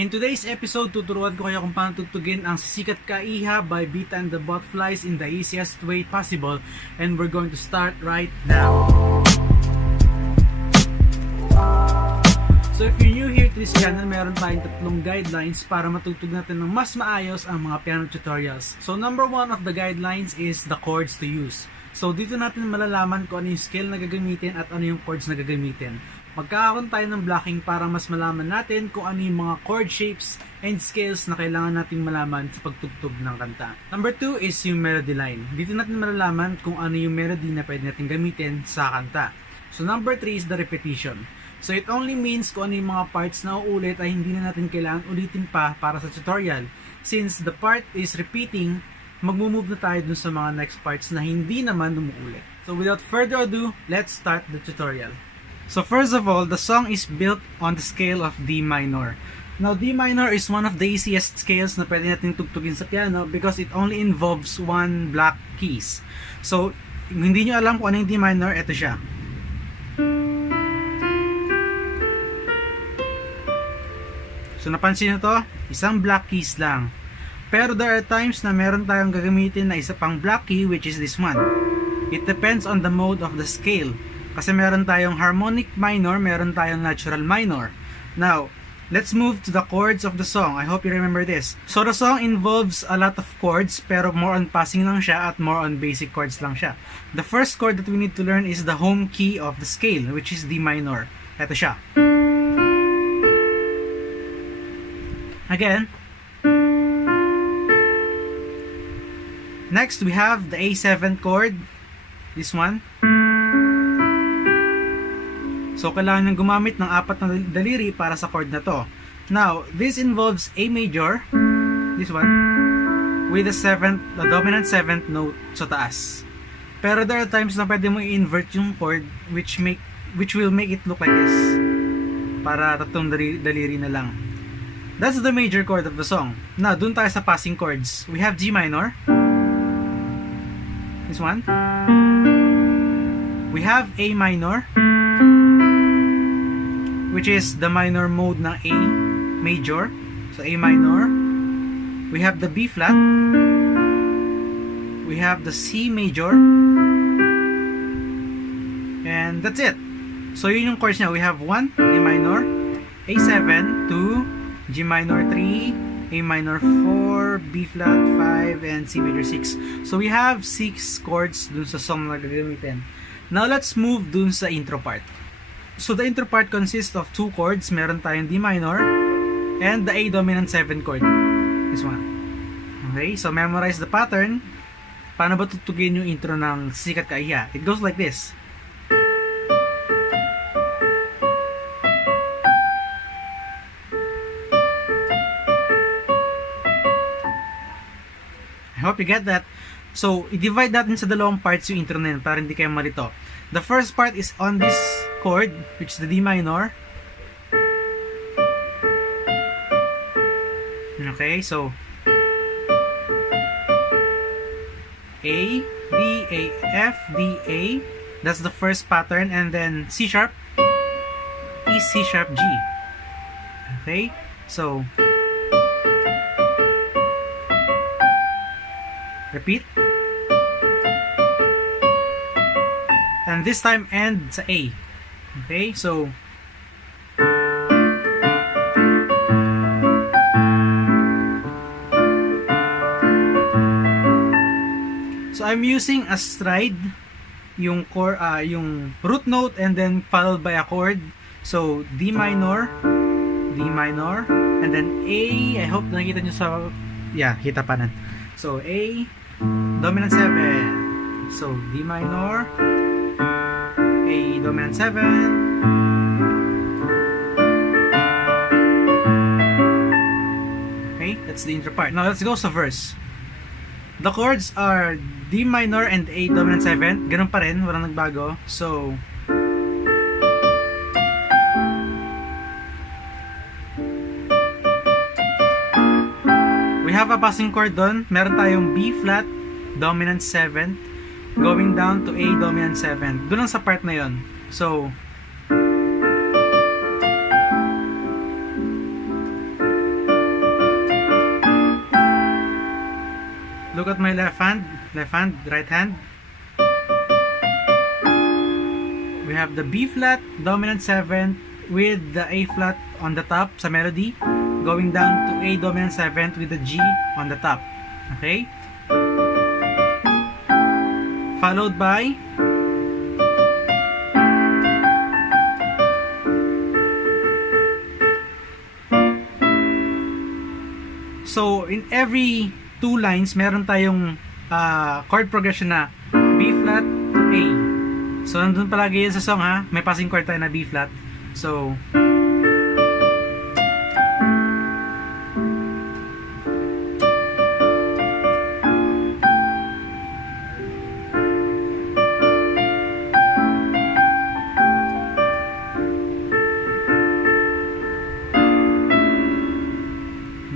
In today's episode, tuturuan ko kayo kung paano tugtugin ang Sisikat Ka Iha by Bita And The Botflies in the easiest way possible. And we're going to start right now. So if you're new here to this channel, meron tayong tatlong guidelines para matugtog natin ng mas maayos ang mga piano tutorials. So number one of the guidelines is the chords to use. So dito natin malalaman kung ano yung scale na gagamitin at ano yung chords na gagamitin. Magkakaroon tayo ng blocking para mas malaman natin kung ano yung mga chord shapes and scales na kailangan nating malaman sa pagtugtog ng kanta. Number 2 is yung melody line. Dito natin malalaman kung ano yung melody na pwede natin gamitin sa kanta. So number 3 is the repetition. So it only means kung ano yung mga parts na uulit ay hindi na natin kailangan ulitin pa para sa tutorial. Since the part is repeating, magmumove na tayo dun sa mga next parts na hindi naman umuulit. So without further ado, let's start the tutorial. So first of all, the song is built on the scale of D minor. Now D minor is one of the easiest scales na pwede natin tugtugin sa piano because it only involves one block keys. So kung hindi nyo alam kung ano yung D minor, ito siya. So napansin nyo to? Isang block keys lang. Pero there are times na meron tayong gagamitin na isa pang block key, which is this one. It depends on the mode of the scale. Kasi meron tayong harmonic minor, meron tayong natural minor. Now, let's move to the chords of the song. I hope you remember this. So the song involves a lot of chords, pero more on passing lang siya at more on basic chords lang siya. The first chord that we need to learn is the home key of the scale, which is D minor. Ito siya. Again. Next, we have the A7 chord. This one. So, kailangan nyo gumamit ng 4 na daliri para sa chord na to. Now, this involves A major, this one, with the dominant 7th note sa taas. Pero there are times na pwede mo i-invert yung chord which will make it look like this. Para 3 daliri na lang. That's the major chord of the song. Now, dun tayo sa passing chords. We have G minor. This one. We have A minor, which is the minor mode ng A major. So A minor. We have the B flat. We have the C major. And that's it. So yun yung chords niya. We have 1, A minor, A7, 2, G minor 3, A minor 4, B flat 5, and C major 6. So we have 6 chords dun sa song na gagamitin. Now let's move dun sa intro part. So the intro part consists of 2 chords. Meron tayong D minor and the A dominant 7 chord. This one. Okay, so memorize the pattern. Paano ba tutugin yung intro ng Sisikat Ka Iha? It goes like this. I hope you get that. So, i-divide natin sa dalawang parts yung intro na yun para hindi kayo malito. The first part is on this chord, which is the D minor. Okay, so A, D, A, F, D, A. That's the first pattern. And then C sharp, E, C sharp, G. Okay, so repeat. And this time end sa A. Okay, so I'm using a stride, yung root note and then followed by a chord. So D minor, and then A. I hope nakikita nyo sa, yeah, kita pa nan. So A dominant 7. So D minor, A dominant 7. Okay, that's the intro part. Now let's go sa verse. The chords are D minor and A dominant 7. Ganun pa rin, walang nagbago. So we have a passing chord doon. Meron tayong B flat dominant 7 going down to A dominant 7. Doon lang sa part na yon. So Look at my left hand, right hand. We have the B flat, dominant 7th with the A flat on the top sa melody, going down to A dominant 7th with the G on the top. Okay? Followed by so in every 2 lines meron tayong chord progression na B flat to A. So nandun palagi yan sa song ha, may passing chord tayo na B flat. So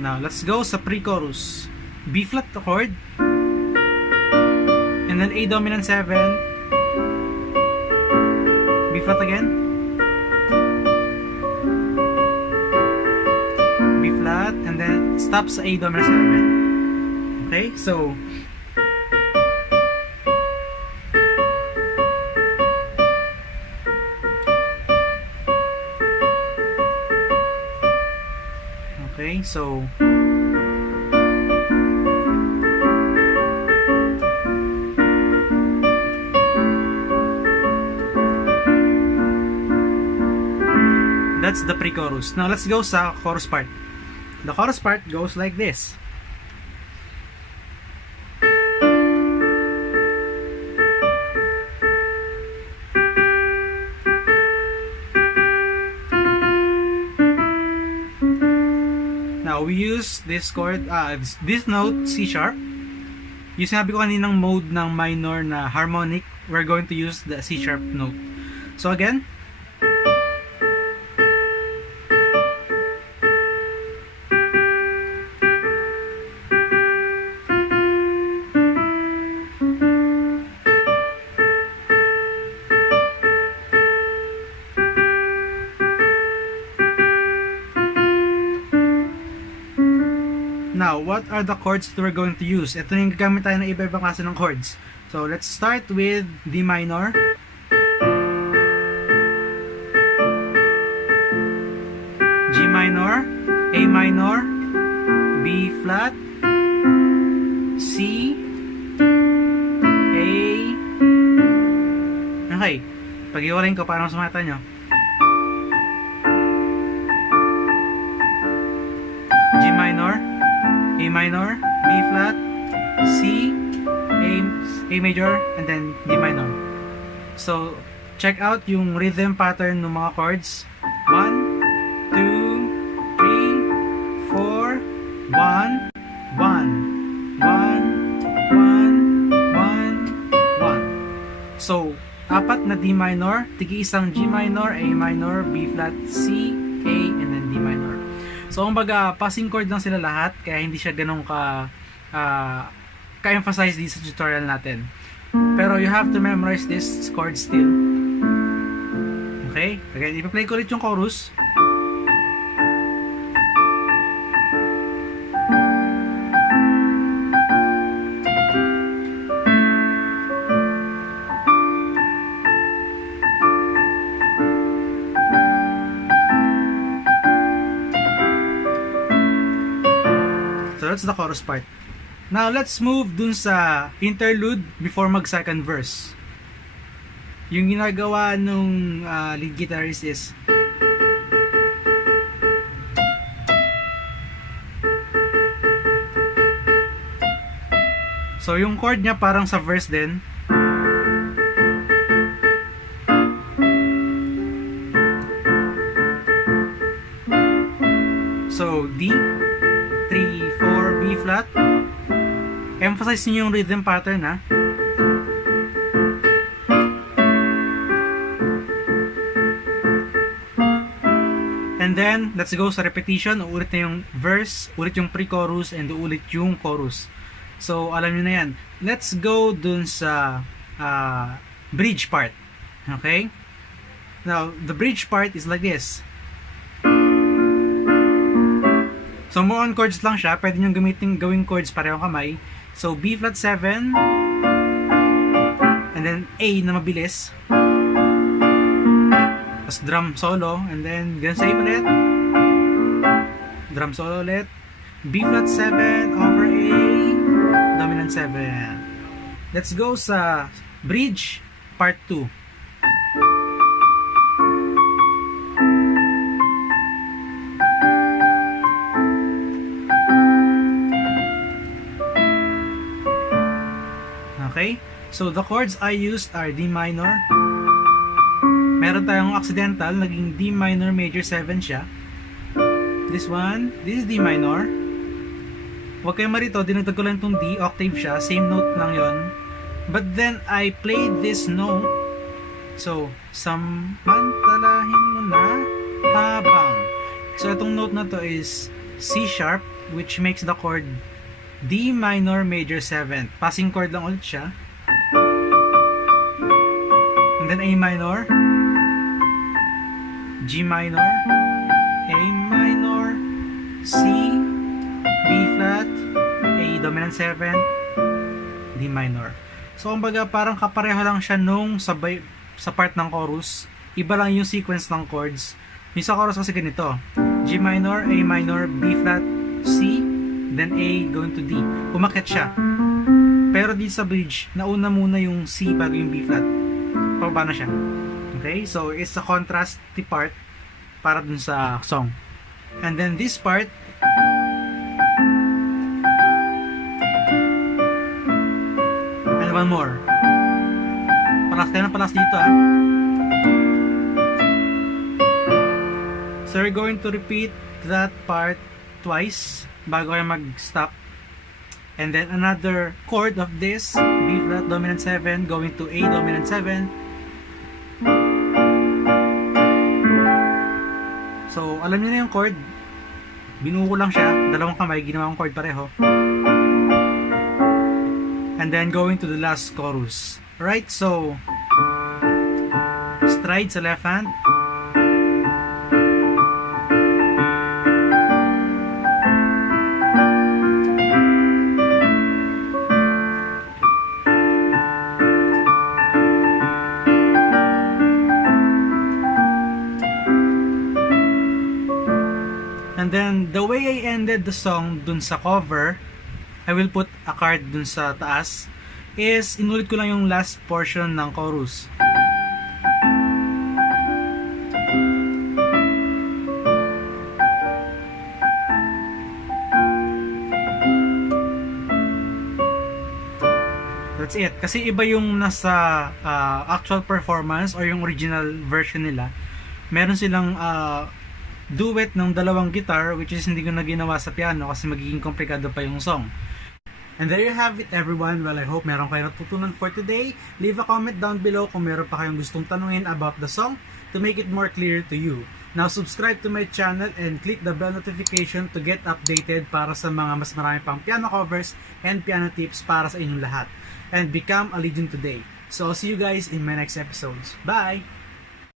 now let's go sa pre-chorus. B flat chord, and then A dominant 7, B flat again, B flat, and then stop sa A dominant 7. Okay, so that's the pre-chorus. Now let's go sa chorus part. The chorus part goes like this. Now we use this chord, this note C sharp. Yung sinabi ko kaninang mode ng minor na harmonic, we're going to use the C sharp note. So again, now, what are the chords that we're going to use? Ito yung gagamit tayo ng iba-ibang klase ng chords. So, let's start with D minor, G minor, A minor, B flat, C, A. Okay, pag-iwalayin ko para masumata nyo. G minor, A minor, B flat, C, A major, and then D minor. So, check out yung rhythm pattern ng mga chords. 1, 2, 3, 4, 1, 1, 1, 1, 1, 1. So, 4 na D minor, tigi-isang G minor, A minor, B flat, C, A, and then D minor. So, kumbaga, passing chord lang sila lahat, kaya hindi siya ganun ka-emphasize dito sa tutorial natin. Pero you have to memorize this chord still. Okay? Again, ipa-play ko ulit yung chorus. So that's the chorus part. Now let's move dun sa interlude before mag second verse. Yung ginagawa nung lead guitarist is so yung chord niya parang sa verse din. So D, 3, 4, B flat. Emphasize niyo yung rhythm pattern ha. And then, let's go sa repetition. Uulit na yung verse, ulit yung pre-chorus, and uulit yung chorus. So, alam niyo na yan. Let's go dun sa bridge part. Okay? Now, the bridge part is like this. So, more on chords lang siya. Pwede nyo gawing chords parehong kamay. So B flat 7, and then A na mabilis, tapos drum solo, and then ganun same ulit, drum solo ulit, B flat 7 over A, dominant 7. Let's go sa bridge part 2. Okay, so the chords I used are D minor. Meron tayong accidental, naging D minor major 7 siya. This is D minor. Huwag kayo marito, dinagdag ko lang itong D, octave siya, same note lang yon. But then I played this note. So, samantalahin mo na habang. So, itong note na to is C sharp, which makes the chord D minor major 7. Passing chord lang ulit siya. And then A minor, G minor, A minor, C, B flat, A dominant 7, D minor. So kumbaga parang kapareho lang siya nung sabay sa part ng chorus. Iba lang yung sequence ng chords. Yung sa chorus kasi ganito: G minor, A minor, B flat, C, then A going to D. Umakyat siya. Pero dito sa bridge, nauna muna yung C bago yung B flat. Pababa na siya. Okay? So, it's a contrast part para dun sa song. And then this part, and one more. Palas tayo ng palas dito, ah. So, we're going to repeat that part twice bago kayo mag-stop. And then another chord of this, B flat dominant 7 going to A dominant 7. So, alam niyo na yung chord. Binuo ko lang siya, dalawang kamay, ginawang chord pareho. And then going to the last chorus. Alright, so stride sa left hand. And then, the way I ended the song dun sa cover, I will put a card dun sa taas, is inulit ko lang yung last portion ng chorus. That's it. Kasi iba yung nasa actual performance or yung original version nila. Meron silang duet ng dalawang guitar, which is hindi ko na ginawa sa piano kasi magiging komplikado pa yung song. And there you have it, everyone. Well, I hope meron kayo natutunan for today. Leave a comment down below kung meron pa kayong gustong tanungin about the song to make it more clear to you. Now, subscribe to my channel and click the bell notification to get updated para sa mga mas marami pang piano covers and piano tips para sa inyong lahat. And become a legend today. So, I'll see you guys in my next episodes. Bye!